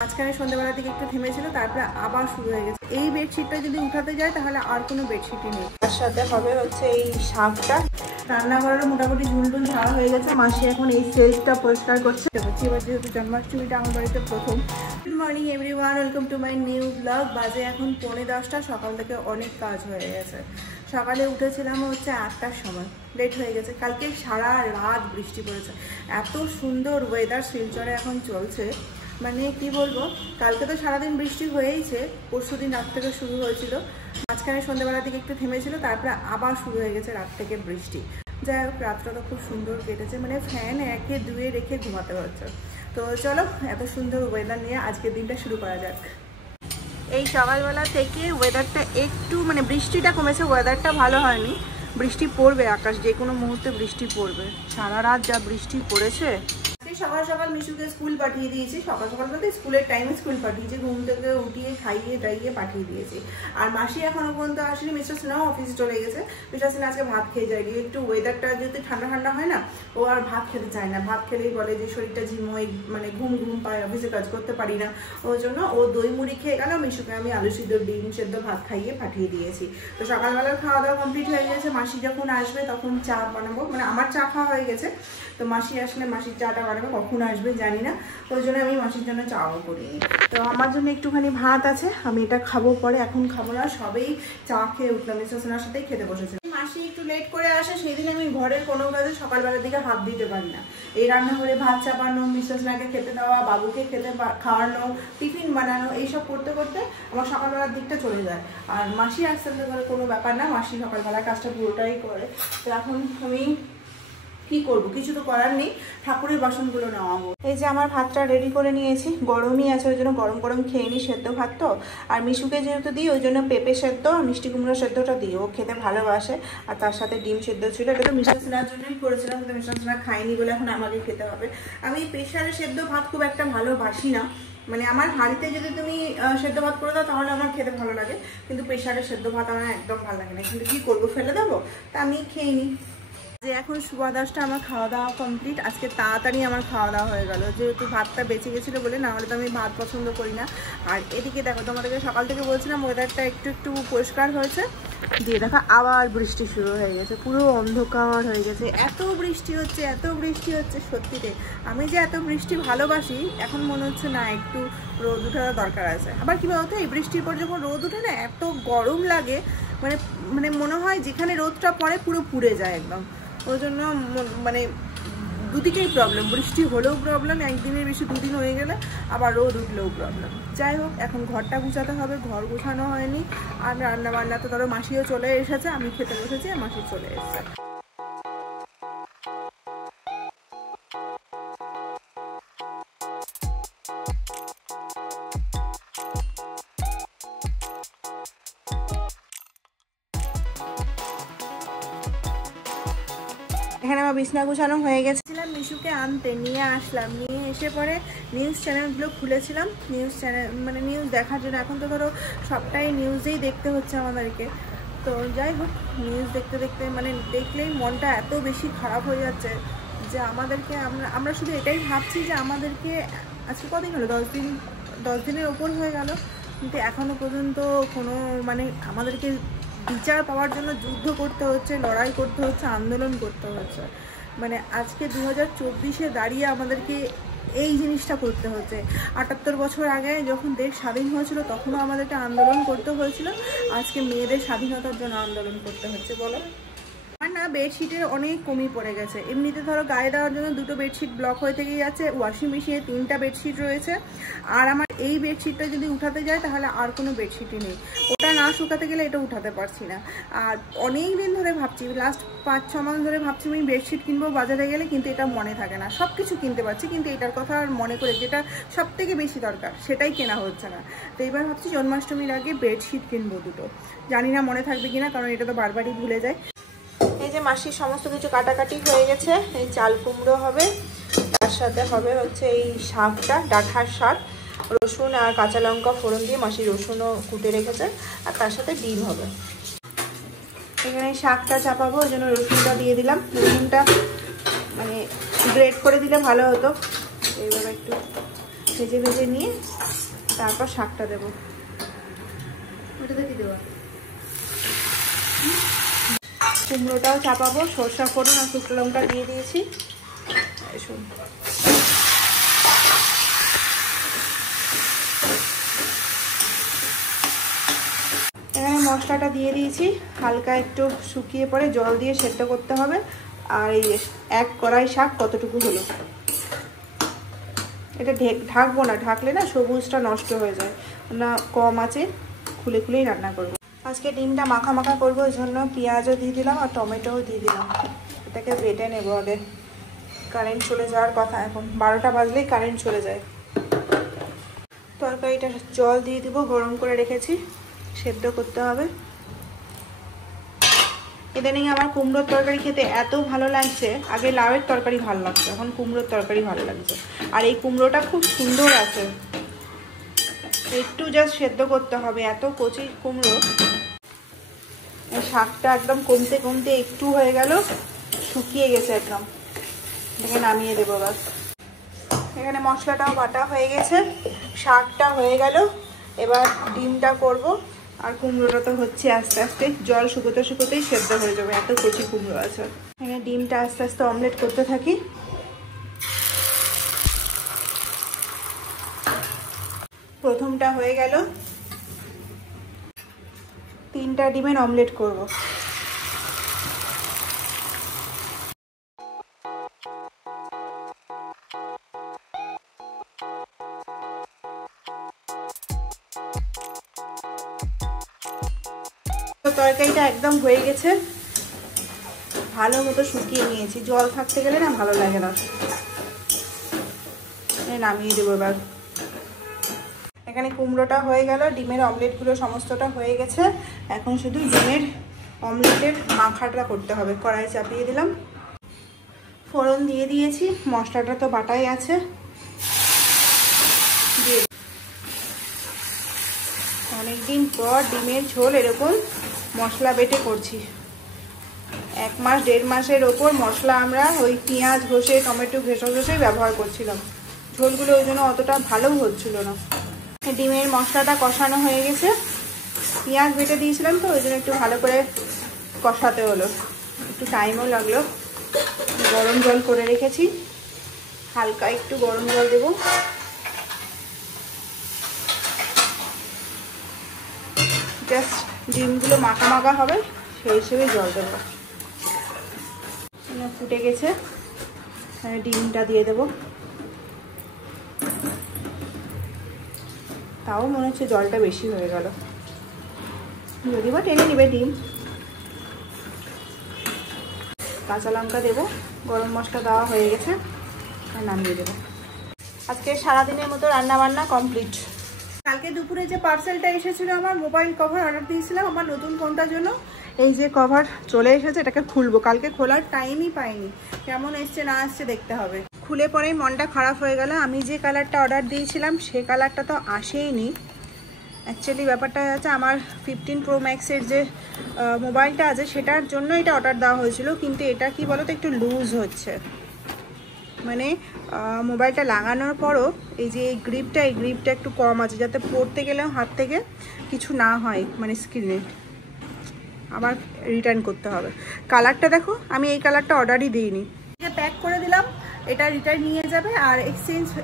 মাঝখানে সন্ধ্যাবেলার দিকে একটু থেমেছিল, তারপরে আবার শুরু হয়ে গেছে। এই বেডশিটটা যদি উঠাতে যায় তাহলে আর কোনো বেডশিটই নেই। তার সাথে হবে হচ্ছে এই শাকটা। রান্নাঘরেরও মোটামুটি ঝুলটুল ঝাড়া হয়ে গেছে। মাসি এখন এই সেলফটা পরিষ্কার করছে। দেখছি এবার যেহেতু জন্মাষ্টমীটা আমার বাড়িতে প্রথম। Good morning everyone, welcome to my new blog. বাজে এখন 9:45। সকাল থেকে অনেক কাজ হয়ে গেছে। সকালে উঠেছিলাম হচ্ছে 8টার সময়, লেট হয়ে গেছে। কালকে সারা রাত বৃষ্টি পড়েছে। এত সুন্দর ওয়েদার শিলচরে এখন চলছে, মানে কি বলবো। কালকে তো সারাদিন বৃষ্টি হয়েইছে, পরশুদিন রাত থেকে শুরু হয়েছিল। মাঝখানে সন্ধ্যাবেলার দিকে একটু থেমেছিল, তারপরে আবার শুরু হয়ে গেছে রাত থেকে বৃষ্টি। যাই হোক, রাতটা তো খুব সুন্দর কেটেছে, মানে ফ্যান 1-এ 2-এ রেখে ঘুমাতে হচ্ছে। তো চলো, এত সুন্দর ওয়েদার নিয়ে আজকের দিনটা শুরু করা যাক। এই সকালবেলা থেকে ওয়েদারটা একটু মানে বৃষ্টিটা কমেছে, ওয়েদারটা ভালো হয়নি। বৃষ্টি পড়বে, আকাশ যে কোনো মুহূর্তে বৃষ্টি পড়বে। সারা রাত যা বৃষ্টি পড়েছে। সকাল সকাল মিশুকে স্কুল পাঠিয়ে দিয়েছি। সকাল সকাল বলতে স্কুলের টাইমে স্কুল পাঠিয়েছি, ঘুম থেকে উঠিয়ে খাইয়ে দাইয়ে পাঠিয়ে দিয়েছি। আর মাসি এখনো পর্যন্ত আসেনি। মিস্টার সিনহাও অফিসে চলে গেছে। মিস্টার সিনহা আজকে ভাত খেয়ে যায়, একটু ওয়েদারটা যেহেতু ঠান্ডা ঠান্ডা হয় না, ও আর ভাত খেতে চায় না। ভাত খেলেই বলে যে শরীরটা ঝিমোয়, মানে ঘুম ঘুম পায়, অফিসে কাজ করতে পারি না। ওই জন্য ও দই মুড়ি খেয়ে গেল। মিশুকে আমি আলু সিদ্ধ ডিম সেদ্ধ ভাত খাইয়ে পাঠিয়ে দিয়েছি। তো সকালবেলার খাওয়া দাওয়া কমপ্লিট হয়ে গেছে। মাসি যখন আসবে তখন চা বানাবো, মানে আমার চা খাওয়া হয়ে গেছে। তো মাসি আসলে মাসির চাটা বানাবো, কখন আসবে জানি না। ওই জন্য আমি মাসির জন্য চাও করিনি। তো আমার জন্য একটুখানি ভাত আছে, আমি এটা খাবো পরে, এখন খাবো না। সবেই চা খেয়ে উঠলাম, মিস্টার সিনহার সাথেই খেতে বসেছে। মাসি একটু লেট করে আসে, সেই দিন আমি ঘরের কোনো কাজে সকালবেলার দিকে হাত দিতে পারি না। এই রান্নাঘরে ভাত চাপানো, মিস্টার সিনহাকে খেতে দেওয়া, বাবুকে খেতে খাওয়ানো, টিফিন বানানো, এইসব করতে করতে আমার সকালবেলার দিকটা চলে যায়। আর মাসি আসতে করে কোনো ব্যাপার না, মাসি সকালবেলার কাজটা পুরোটাই করে। তো এখন আমি কি করবো, কিছু তো করার নেই, ঠাকুরের বাসনগুলো নেওয়াবো। এই যে আমার ভাতটা রেডি করে নিয়েছি, গরমই আছে, ওই জন্য গরম গরম খেয়ে নিই সেদ্ধ ভাত তো। আর মিশুকে যেহেতু দিই, ওই জন্য পেঁপে সেদ্ধ মিষ্টি কুমড়ো সেদ্ধটা দিই, ও খেতে ভালোবাসে। আর তার সাথে ডিম সেদ্ধ ছিল, এটা তো মিস্টার সিনহার জন্যই করেছিলাম, কিন্তু মিস্টার সিনহা খাইনি বলে এখন আমাকে খেতে হবে। আমি প্রেশারে সেদ্ধ ভাত খুব একটা ভালোবাসি না, মানে আমার হাঁড়িতে যদি তুমি সেদ্ধ ভাত করে দাও তাহলে আমার খেতে ভালো লাগে, কিন্তু প্রেশারে সেদ্ধ ভাত আমার একদম ভালো লাগে না। কিন্তু কি করবো, ফেলে দেবো, তা আমি খেয়ে নিই। যে এখন 10:15 আমার খাওয়া দাওয়া কমপ্লিট। আজকে তাড়াতাড়ি আমার খাওয়া দাওয়া হয়ে গেল, যেহেতু ভাতটা বেঁচে গেছিলো বলে, না হলে তো আমি ভাত পছন্দ করি না। আর এদিকে দেখো, তোমাদেরকে সকাল থেকে বলছিলাম ওয়েদারটা একটু একটু পরিষ্কার হয়েছে, দিয়ে দেখো আবার বৃষ্টি শুরু হয়ে গেছে, পুরো অন্ধকার হয়ে গেছে। এত বৃষ্টি হচ্ছে, এত বৃষ্টি হচ্ছে, সত্যিতে আমি যে এত বৃষ্টি ভালোবাসি, এখন মনে হচ্ছে না একটু রোদ ওঠার দরকার আছে। আবার কী বলতো, এই বৃষ্টির পর যখন রোদ ওঠে না, এত গরম লাগে, মানে মানে মনে হয় যেখানে রোদটা পড়ে পুরো পুড়ে যায় একদম। ওই জন্য মানে দুদিকেই প্রবলেম, বৃষ্টি হলেও প্রবলেম, একদিনের বেশি 2 দিন হয়ে গেলে, আবার রোদ উঠলেও প্রবলেম। যাই হোক, এখন ঘরটা গুছাতে হবে, ঘর গুছানো হয়নি। আর রান্না বান্না তো ধরো মাসিও চলে এসেছে, আমি খেতে বসেছি, মাসি চলে এসেছে। এখানে আমার বিছনা গুছানো হয়ে গেছিলাম, মিশুকে আনতে নিয়ে আসলাম, নিয়ে এসে পরে নিউজ চ্যানেলগুলো খুলেছিলাম, নিউজ চ্যানেল মানে নিউজ দেখার জন্য। এখন তো ধরো সবটাই নিউজেই দেখতে হচ্ছে আমাদেরকে। তো যাই হোক, নিউজ দেখতে দেখতে মানে দেখলেই মনটা এত বেশি খারাপ হয়ে যাচ্ছে যে আমাদেরকে আমরা শুধু এটাই ভাবছি যে আমাদেরকে আজকে কদিন হলো, 10 দিনের ওপর হয়ে গেল, কিন্তু এখনও পর্যন্ত কোনো মানে আমাদেরকে বিচার পাওয়ার জন্য যুদ্ধ করতে হচ্ছে, লড়াই করতে হচ্ছে, আন্দোলন করতে হচ্ছে। মানে আজকে 2024-এ দাঁড়িয়ে আমাদেরকে এই জিনিসটা করতে হচ্ছে। 78 বছর আগে যখন দেশ স্বাধীন হয়েছিল তখনও আমাদেরকে আন্দোলন করতে হয়েছিল, আজকে মেয়েদের স্বাধীনতার জন্য আন্দোলন করতে হচ্ছে। বলো, আমার না বেডশিটের অনেক কমি পড়ে গেছে। এমনিতে ধরো গায়ে দেওয়ার জন্য 2টো বেডশিট ব্লক হয়ে থেকে যাচ্ছে, ওয়াশিং মেশিনে 3টা বেডশিট রয়েছে। আর আমার এই বেডশিটটা যদি উঠাতে যায় তাহলে আর কোনো বেডশিটই নেই, ওটা না শুকাতে গেলে এটা উঠাতে পারছি না। আর অনেক দিন ধরে ভাবছি, লাস্ট 5-6 মাস ধরে ভাবছি আমি বেডশিট কিনবো বাজারে গেলে, কিন্তু এটা মনে থাকে না। সব কিছু কিনতে পারছি, কিন্তু এটার কথা আর মনে করে যেটা সব থেকে বেশি দরকার সেটাই কেনা হচ্ছে না। তো এবার ভাবছি জন্মাষ্টমীর আগে বেডশিট কিনবো 2টো, জানি না মনে থাকবে কিনা, কারণ এটা তো বারবারই ভুলে যায়। এই যে মাসির সমস্ত কিছু কাটাকাটি হয়ে গেছে, এই চাল কুমড়ো হবে, তার সাথে হবে হচ্ছে এই শাকটা, ডাঁটার শাক, রসুন আর কাঁচা লঙ্কা ফোড়ন দিয়ে মাসি রসুনও কুটে রেখেছে, আর তার সাথে ডিম হবে। এখানে শাকটা চাপাবো, ওই জন্য রসুনটা দিয়ে দিলাম। রসুনটা মানে গ্রেট করে দিলে ভালো হতো, এইভাবে একটু ভেজে ভেজে নিয়ে তারপর শাকটা দেবো। ওটাতে কি দেবো? কুমড়োটাও চাপাবো, সরষা ফোড়ন আর শুকনো লঙ্কা দিয়ে দিয়েছি। এখানে মশলাটা দিয়ে দিয়েছি, হালকা একটু শুকিয়ে পরে জল দিয়ে সেদ্ধ করতে হবে। আর এই এক কড়াই শাক কতটুকু হলো, এটা ঢাকবো না, ঢাকলে না সবুজটা নষ্ট হয়ে যায় না, কম আছে খুলে খুলেই রান্না করবো। আজকে ডিমটা মাখা মাখা করবো, ওই জন্য পেঁয়াজও দিয়ে দিলাম আর টমেটোও দিয়ে দিলাম। এটাকে বেটে নেবো আগে, কারেন্ট চলে যাওয়ার কথা, এখন 12টা বাজলেই কারেন্ট চলে যায়। তরকারিটা জল দিয়ে দিব, গরম করে রেখেছি, সেদ্ধ করতে হবে। ইদানিং আমার কুমড়োর তরকারি খেতে এত ভালো লাগছে, আগে লাউয়ের তরকারি ভালো লাগছে, এখন কুমড়োর তরকারি ভালো লাগছে। আর এই কুমড়োটা খুব সুন্দর আছে, একটু জাস্ট সেদ্ধ করতে হবে, এত কচি কুমড়ো। এই শাকটা একদম কমতে কমতে একটু হয়ে গেল, শুকিয়ে গেছে একদম, এটাকে নামিয়ে দেবো বাস। এখানে মশলাটাও বাটা হয়ে গেছে, শাকটা হয়ে গেল, এবার ডিমটা করব। আর কুমড়োটা তো হচ্ছে আস্তে আস্তে, জল শুকোতে শুকোতেই সেদ্ধ হয়ে যাবে, এত কচি কুমড়ো আছে। এখানে ডিমটা আস্তে আস্তে অমলেট করতে থাকি। প্রথমটা হয়ে গেল, 3টা ডিমের অমলেট করব। তরকারিটা একদম হয়ে গেছে, ভালো মতো শুকিয়ে নিয়েছি, জল থাকতে গেলে না ভালো লাগে না। নামিয়ে দেবো এবার। এখানে কুমড়োটা হয়ে গেল, ডিমের অমলেটগুলো সমস্তটা হয়ে গেছে, এখন শুধু ডিমের অমলেটের মাখাটা করতে হবে। কড়াই চাপিয়ে দিলাম, ফোড়ন দিয়ে দিয়েছি, মশলাটা তো বাটাই আছে, দিয়ে অনেকদিন পর ডিমের ঝোল এরকম মশলা বেটে করছি। 1 মাস 1.5 মাসের ওপর মশলা আমরা ওই পেঁয়াজ ঘষে টমেটো ঘষেই ব্যবহার করছিলাম, ঝোলগুলো ওই জন্য অতটা ভালোও হচ্ছিল না। ডিমের মশলাটা কষানো হয়ে গেছে, পেঁয়াজ বেটে দিয়েছিলাম তো ওই জন্য একটু ভালো করে কষাতে হলো, একটু টাইমও লাগলো। গরম জল করে রেখেছি, হালকা একটু গরম জল দেবো। জাস্ট ডিমগুলো মাখা মাখা হবে সেই হিসেবে জল দেবো। ফুটে গেছে, ডিমটা দিয়ে দেবো। তাও মনে হচ্ছে জলটা বেশি হয়ে গেল, যদি বা টেনে নিবে ডিম। কাঁচা লঙ্কা দেবো, গরম মশলা দেওয়া হয়ে গেছে, আর নামিয়ে দেবো। আজকে সারাদিনের মতো রান্না বান্না কমপ্লিট। কালকে দুপুরে যে পার্সেলটা এসেছিলো, আমার মোবাইল কভার অর্ডার দিয়েছিলাম আমার নতুন ফোনটার জন্য, এই যে কভার চলে এসেছে, এটাকে খুলবো। কালকে খোলার টাইমই পাইনি, কেমন এসছে না আসছে দেখতে হবে। খুলে পরেই মনটা খারাপ হয়ে গেল, আমি যে কালারটা অর্ডার দিয়েছিলাম সে কালারটা তো আসেইনি। অ্যাকচুয়ালি ব্যাপারটা হচ্ছে আমার 15 Pro Maxের যে মোবাইলটা আছে সেটার জন্য এটা অর্ডার দেওয়া হয়েছিল, কিন্তু এটা কি বলো তো একটু লুজ হচ্ছে, মানে মোবাইলটা লাগানোর পরও এই যে এই গ্রিপটা একটু কম আছে, যাতে পড়তে গেলেও হাত থেকে কিছু না হয়, মানে স্ক্রিনে। আবার রিটার্ন করতে হবে। কালারটা দেখো, আমি এই কালারটা অর্ডারই দিইনি, প্যাক করে দিলাম, এটা রিটার্ন নিয়ে যাবে। আর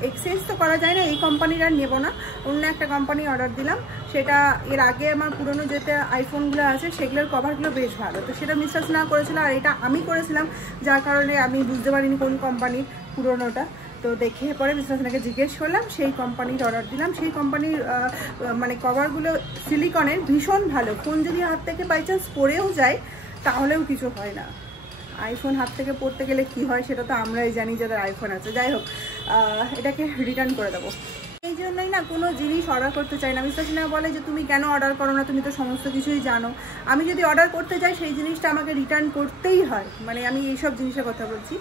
এক্সচেঞ্জ তো করা যায় না, এই কোম্পানির আর নেবো না, অন্য একটা কোম্পানি অর্ডার দিলাম। সেটা এর আগে আমার পুরনো যেতে আইফোনগুলো আছে সেগুলোর কভারগুলো বেশ ভালো, তো সেটা বিশ্বাস না করেছিল, আর এটা আমি করেছিলাম, যার কারণে আমি বুঝতে পারিনি কোন কোম্পানির পুরনোটা। তো দেখে পরে বিশ্বাসনাকে জিজ্ঞেস করলাম, সেই কোম্পানির অর্ডার দিলাম। সেই কোম্পানির মানে কভারগুলো সিলিকনের, ভীষণ ভালো। ফোন যদি হাত থেকে বাই চান্স পড়েও যায় তাহলেও কিছু হয় না। আইফোন হাত থেকে পড়তে গেলে কি হয় সেটা তো আমরাই জানি যাদের আইফোন আছে। যাই হোক, এটাকে রিটার্ন করে দেবো। এই জন্যই না কোনো জিনিস অর্ডার করতে চাই না। বিশ্বাসনা বলে যে তুমি কেন অর্ডার করো না, তুমি তো সমস্ত কিছুই জানো। আমি যদি অর্ডার করতে যাই সেই জিনিসটা আমাকে রিটার্ন করতেই হয়। মানে আমি এইসব জিনিসের কথা বলছি,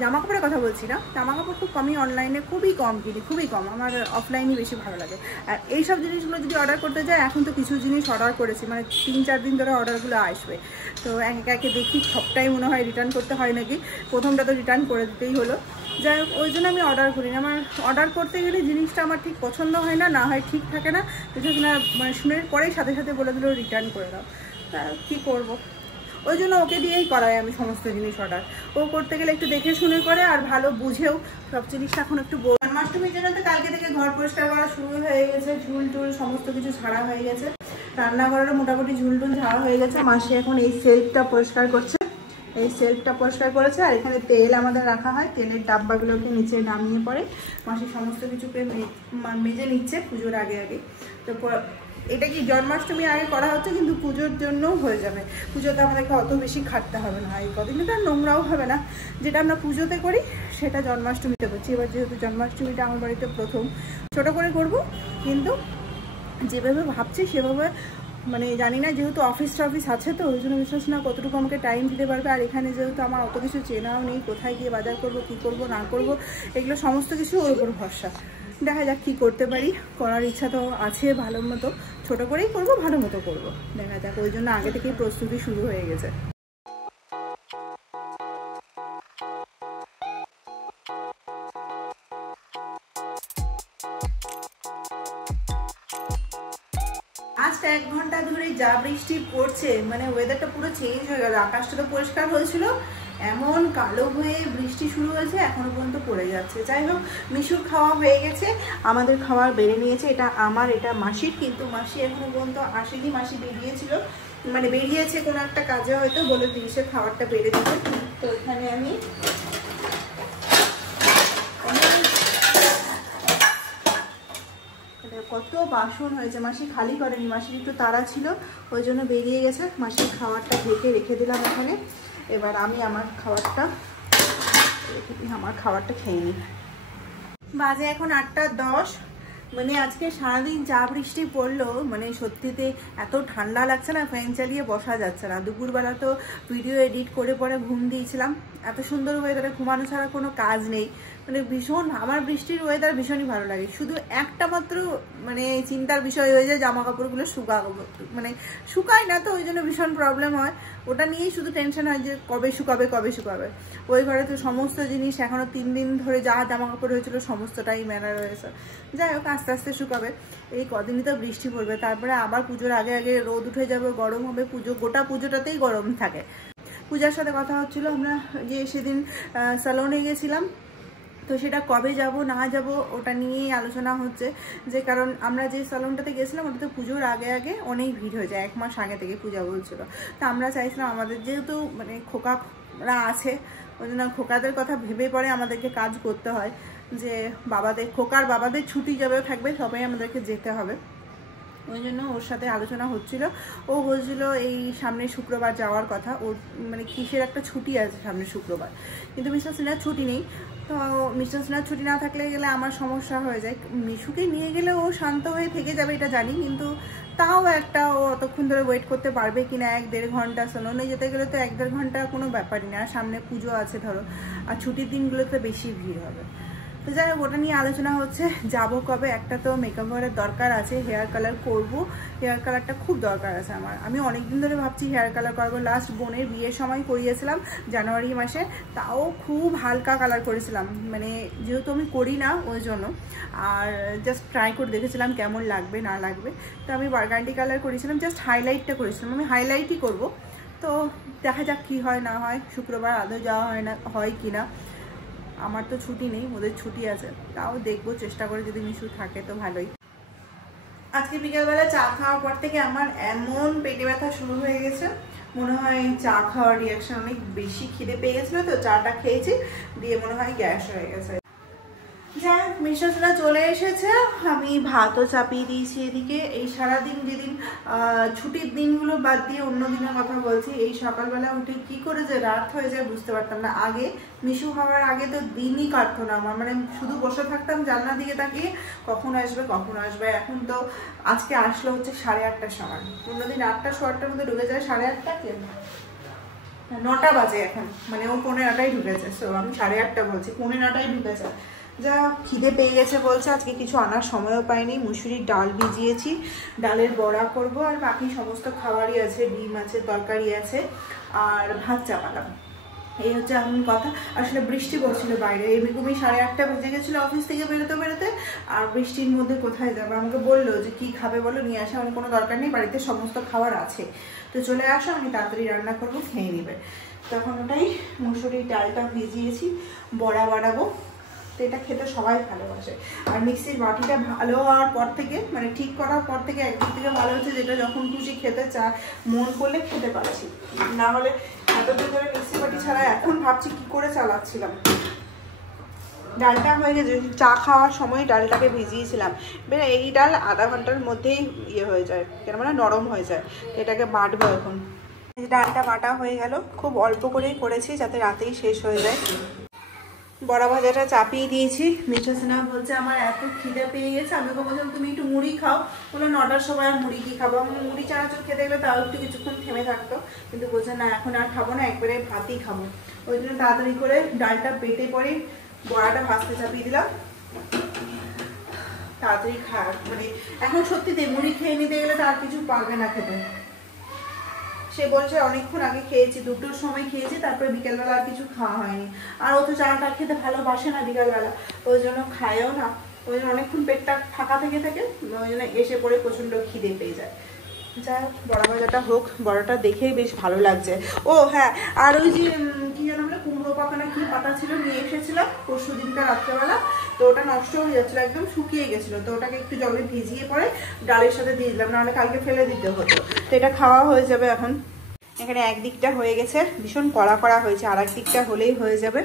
জামা কাপড়ের কথা বলছি না। জামা কাপড় খুব কমই অনলাইনে, খুবই কম কিনি, খুবই কম। আমার অফলাইনই বেশি ভালো লাগে। আর এইসব জিনিসগুলো যদি অর্ডার করতে যাই, এখন তো কিছু জিনিস অর্ডার করেছি, মানে 3-4 দিন ধরে অর্ডারগুলো আসবে, তো একে একে দেখি সবটাই মনে হয় রিটার্ন করতে হয় নাকি। প্রথমটা তো রিটার্ন করে দিতেই হলো। যাই হোক ওই জন্য আমি অর্ডার করি না। আমার অর্ডার করতে গেলে জিনিসটা আমার ঠিক পছন্দ হয় না, না হয় ঠিক থাকে না, কিছু না মানে শুনে পরেই সাথে সাথে বলে দিল রিটার্ন করে দাও। তা কী করবো, ওই জন্য ওকে দিয়েই করাই আমি সমস্ত জিনিস অর্ডার। ও করতে গেলে একটু দেখে শুনে করে আর ভালো বুঝেও সব জিনিসটা এখন একটু বল। জন্মাষ্টমীর জন্য তো কালকে থেকে ঘর পরিষ্কার করা শুরু হয়ে গেছে, ঝুল টুল সমস্ত কিছু ঝাড়া হয়ে গেছে, রান্নাঘরেরও মোটামুটি ঝুল টুল ঝাড়া হয়ে গেছে। মাসি এখন এই সেলফটা পরিষ্কার করছে, এই সেলফটা পরিষ্কার করেছে। আর এখানে তেল আমাদের রাখা হয়, তেলের ডাব্বাগুলোকে নিচে নামিয়ে পরে মাসি সমস্ত কিছুকে মেজে নিচ্ছে পুজোর আগে আগে। তো এটা কি জন্মাষ্টমীর আগে করা হচ্ছে, কিন্তু পুজোর জন্যও হয়ে যাবে। পুজোতে আমাদেরকে অত বেশি খাটতে হবে না, এই কদিনে তো আর নোংরাও হবে না। যেটা আমরা পুজোতে করি সেটা জন্মাষ্টমীতে করছি। এবার যেহেতু জন্মাষ্টমীটা আমার বাড়িতে প্রথম, ছোট করে করব, কিন্তু যেভাবে ভাবছি সেভাবে মানে জানি না, যেহেতু অফিস টফিস আছে তো ওই জন্য বিশ্বাস না কতটুকু আমাকে টাইম দিতে পারবে। আর এখানে যেহেতু আমার অত কিছু চেনাও নেই, কোথায় গিয়ে বাজার করব, কী করব না করব, এগুলো সমস্ত কিছু ওর উপর ভরসা। দেখা যাক কী করতে পারি, করার ইচ্ছা তো আছে ভালো মতো, ছোটো করেই করব, ভালো মতো করবো, দেখা যাক। ওই জন্য আগে থেকেই প্রস্তুতি শুরু হয়ে গেছে। আজ 1 ঘন্টা ধরে যা বৃষ্টি পড়ছে, মানে ওয়েদারটা পুরো চেঞ্জ হয়ে গেল। আকাশটা তো পরিষ্কার হয়েছিল, এমন কালো হয়ে বৃষ্টি শুরু হয়েছে, এখনো পর্যন্ত পড়ে যাচ্ছে। যাই হোক, মিশুর খাওয়া হয়ে গেছে, আমাদের খাবার বেড়ে নিয়েছে। এটা আমার, এটা মাসির, কিন্তু মাসি এখনো পর্যন্ত আসেনি। মাসি বেরিয়েছিল, মানে বেরিয়েছে কোনো একটা কাজে, হয়তো বলে দিয়েছে খাবারটা বেড়ে দিতে। তো এখানে আমি কত বাসন হয়েছে, মাসি খালি করেনি, মাসির একটু তাড়া ছিল ওই জন্য বেরিয়ে গেছে। মাসির খাবারটা ঢেকে রেখে দিলাম এখানে। এবার আমি আমার খাবারটা খেয়ে নিই। বাজে এখন 8:10। মানে আজকে সারাদিন যা বৃষ্টি পড়লো, মানে সত্যিতে এত ঠান্ডা লাগছে না, ফ্যান চালিয়ে বসা যাচ্ছে না। দুপুরবেলা তো ভিডিও এডিট করে পরে ঘুম দিয়েছিলাম। এত সুন্দর ওয়েদারে ঘুমানো ছাড়া কোনো কাজ নেই, মানে ভীষণ, আমার বৃষ্টির ওয়েদার ভীষণই ভালো লাগে। শুধু একটা মাত্র মানে চিন্তার বিষয় হয়ে যায়, জামা কাপড়গুলো মানে শুকায় না, তো ওই জন্য ভীষণ প্রবলেম হয়। ওটা নিয়েই শুধু টেনশন হয় যে কবে শুকাবে। ওই ঘরে তো সমস্ত জিনিস এখনও 3 দিন ধরে যা জামা কাপড় হয়েছিল সমস্তটাই মেলা রয়েছে। যাই হোক, আস্তে আস্তে শুকাবে। এই কদিনই তো বৃষ্টি পড়বে, তারপরে আবার পুজোর আগে আগে রোদ উঠে যাবে, গরম হবে। গোটা পুজোটাতেই গরম থাকে। পূজার সাথে কথা হচ্ছিল, আমরা যে সেদিন স্যালনে গেছিলাম, তো সেটা কবে যাব না যাব ওটা নিয়েই আলোচনা হচ্ছে। যে কারণ আমরা যে স্যালনটাতে গেছিলাম ওটাতে পুজোর আগে আগে অনেক ভিড় হয়ে যায়, 1 মাস আগে থেকে পূজা বলছিল। তো আমরা চাইছিলাম, আমাদের যেহেতু মানে খোকারা আছে, ওই জন্য খোকাদের কথা ভেবে পরে আমাদেরকে কাজ করতে হয়, যে খোকার বাবাদের ছুটি যাবেও থাকবে, সবাই আমাদেরকে যেতে হবে। ওই জন্য ওর সাথে আলোচনা হচ্ছিল। ও বলছিল এই সামনের শুক্রবার যাওয়ার কথা, ওর মানে কিসের একটা ছুটি আছে সামনের শুক্রবার, কিন্তু মিস্টার সিনহার ছুটি নেই। তো মিস্টার সিনহার ছুটি না থাকলে গেলে আমার সমস্যা হয়ে যায়। মিশুকে নিয়ে গেলে ও শান্ত হয়ে থেকে যাবে এটা জানি, কিন্তু তাও একটা, ও অতক্ষণ ধরে ওয়েট করতে পারবে কিনা। 1-1.5 ঘন্টা স্যালনে যেতে গেলে তো 1-1.5 ঘন্টা কোনো ব্যাপারই না। সামনে পুজো আছে ধরো, আর ছুটির দিনগুলোতে বেশি ভিড় হবে। তো যাই হোক, ওটা নিয়ে আলোচনা হচ্ছে, যাবো কবে। একটা তো মেকআপ করার দরকার আছে, হেয়ার কালার করব, হেয়ার কালারটা খুব দরকার আছে আমার। আমি অনেকদিন ধরে ভাবছি হেয়ার কালার করবো। লাস্ট বোনের বিয়ের সময় করিয়েছিলাম জানুয়ারি মাসে, তাও খুব হালকা কালার করেছিলাম, মানে যেহেতু আমি করি না ওই জন্য, আর জাস্ট ট্রাই করে দেখেছিলাম কেমন লাগবে না লাগবে। তো আমি বার্গান্ডি কালার করেছিলাম, জাস্ট হাইলাইটটা করেছিলাম, আমি হাইলাইটই করব। তো দেখা যাক কী হয় না হয়, শুক্রবার আদৌ যাওয়া হয় কি না। আমার তো ছুটি নেই, ওদের ছুটি আছে, তাও দেখবো, চেষ্টা করে, যদি মিশু থাকে তো ভালোই। আজকে বিকেলবেলা চা খাওয়ার পর থেকে আমার এমন পেটে ব্যথা শুরু হয়ে গেছে, মনে হয় চা খাওয়ার রিয়াকশন অনেক বেশি, খিদে পেয়ে গেছিলো তো চাটা খেয়েছি, দিয়ে মনে হয় গ্যাস হয়ে গেছে। যাই হোক, মিষ্টাসরা চলে এসেছে, আমি ভাতও চাপিয়ে দিয়েছি এদিকে। এই সারাদিন, যেদিন ছুটির দিনগুলো বাদ দিয়ে অন্য দিনের কথা বলছি, এই সকালবেলা উঠে কি করে যে রাত হয়ে যায় বুঝতে পারতাম না। আগে মিশু হওয়ার আগে তো দিনই কাটতো না আমার, মানে শুধু বসে থাকতাম জানলা দিকে তাকিয়ে, কখন আসবে। এখন তো আজকে আসলো হচ্ছে 8:30টার সময়, অন্যদিন 8টা 8:15টার মধ্যে ঢুকে যায়, 8:30টা 9টা বাজে এখন, মানে ও 9:15টায় ঢুকেছে। সো আমি 8:30টা বলছি, 9:15টায় ঢুকেছে। যা খিদে পেয়ে গেছে বলছে, আজকে কিছু আনার সময়ও পাইনি। মুসুরির ডাল ভিজিয়েছি, ডালের বড়া করব, আর বাকি সমস্ত খাবারই আছে, ডিম আছে, তরকারি আছে, আর ভাত চাপালাম। এই হচ্ছে এমন কথা। আসলে বৃষ্টি পড়ছিল বাইরে, এরকমই 8:30 বেজে গেছিলো অফিস থেকে বেরোতে, আর বৃষ্টির মধ্যে কোথায় যাবে। আমাকে বললো যে কি খাবে বলো, নিয়ে আসা। আমার কোনো দরকার নেই, বাড়িতে সমস্ত খাবার আছে, তো চলে আসো, আমি তাড়াতাড়ি রান্না করবো, খেয়ে নেবে। তখন ওটাই মুসুরির ডালটা ভিজিয়েছি, বড়া বানাবো। তো এটা খেতে সবাই ভালোবাসে। আর মিক্সির বাটিটা ভালো হওয়ার পর থেকে, মানে ঠিক করার পর থেকে একদিক থেকে ভালো হচ্ছে, যেটা যখন খুশি খেতে চায়, মন করলে খেতে পারছি। না হলে এতদিন ধরে মিক্সির বাটি ছাড়া এখন ভাবছি কি করে চালাচ্ছিলাম। ডালটা হয়ে গেছে, চা খাওয়ার সময় ডালটাকে ভিজিয়েছিলাম। এই ডাল আধা ঘন্টার মধ্যেই হয়ে যায়, কেন মানে নরম হয়ে যায়। এটাকে বাটবো এখন। ডালটা বাটা হয়ে গেল, খুব অল্প করেই করেছি যাতে রাতেই শেষ হয়ে যায়। বড়া ভাজাটা চাপিয়ে দিয়েছি। মিঠু সিনহা বলছে আমার এত খিদে পেয়ে গেছে। আমি ওকে বলছিলাম তুমি একটু মুড়ি খাও, বলে 9টার সময় আর মুড়ি কি খাবো। আমি মুড়ি চানাচুর খেতে গেলে তাও একটু কিছুক্ষণ থেমে থাকতো, কিন্তু বলছে না এখন আর খাবো না, একবারে ভাতই খাবো। ওই জন্য তাড়াতাড়ি করে ডালটা পেটে পরে বড়াটা ভাজতে চাপিয়ে দিলাম, তাড়াতাড়ি মানে এখন সত্যিতে মুড়ি খেয়ে নিতে গেলে তার কিছু পারবে না খেতে। সে বলছে অনেকক্ষণ আগে খেয়েছি, 2টোর সময় খেয়েছি, তারপরে বিকেলবেলা আর কিছু খাওয়া হয়নি। আর ও তো চাটা খেতে ভালোবাসে না বিকেলবেলা, ওই জন্য খায়ও না। ওই জন্য অনেকক্ষণ পেটটা ফাঁকা থেকে ওই জন্য এসে পড়ে প্রচণ্ড খিদে পেয়ে যায়। যাই হোক, বড়া ভাজাটা হোক, বড়াটা দেখেই বেশ ভালো লাগছে। ও হ্যাঁ, আর ওই যে কি যেন বলে কুমড়ো পাতা না কি পাতা ছিল, নিয়ে এসেছিলাম পরশু দিনকার রাত্রেবেলা, তো ওটা নষ্ট হয়ে যাচ্ছিলো, একদম শুকিয়ে গেছিলো। তো ওটাকে একটু জলে ভিজিয়ে পরে ডালের সাথে দিয়ে দিলাম, নাহলে কালকে ফেলে দিতে হতো। তো এটা খাওয়া হয়ে যাবে এখন। এখানে একদিকটা হয়ে গেছে, ভীষণ কড়া কড়া হয়েছে, আর একদিকটা হলেই হয়ে যাবে।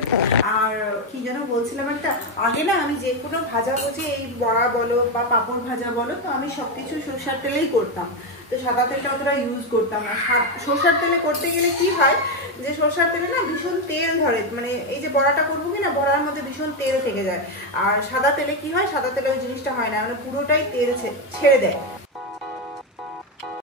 আর কি যেন বলছিলাম একটা, আগে না আমি যে কোনো ভাজা ভুজি, এই বড়া বলো বা পাঁপড় ভাজা বলো, তো আমি সবকিছু সরষের তেলেই করতাম। তো সাদা তেলটা অতটা ইউজ করতাম না। সরষের তেলে করতে গেলে কি হয়, যে সরষের তেলে না ভীষণ তেল ধরে, মানে এই যে বড়াটা করবো কি না, বড়ার মধ্যে ভীষণ তেল থেকে যায়। আর সাদা তেলে কি হয়, সাদা তেলে ওই জিনিসটা হয় না, মানে পুরোটাই তেল ছেড়ে দেয়।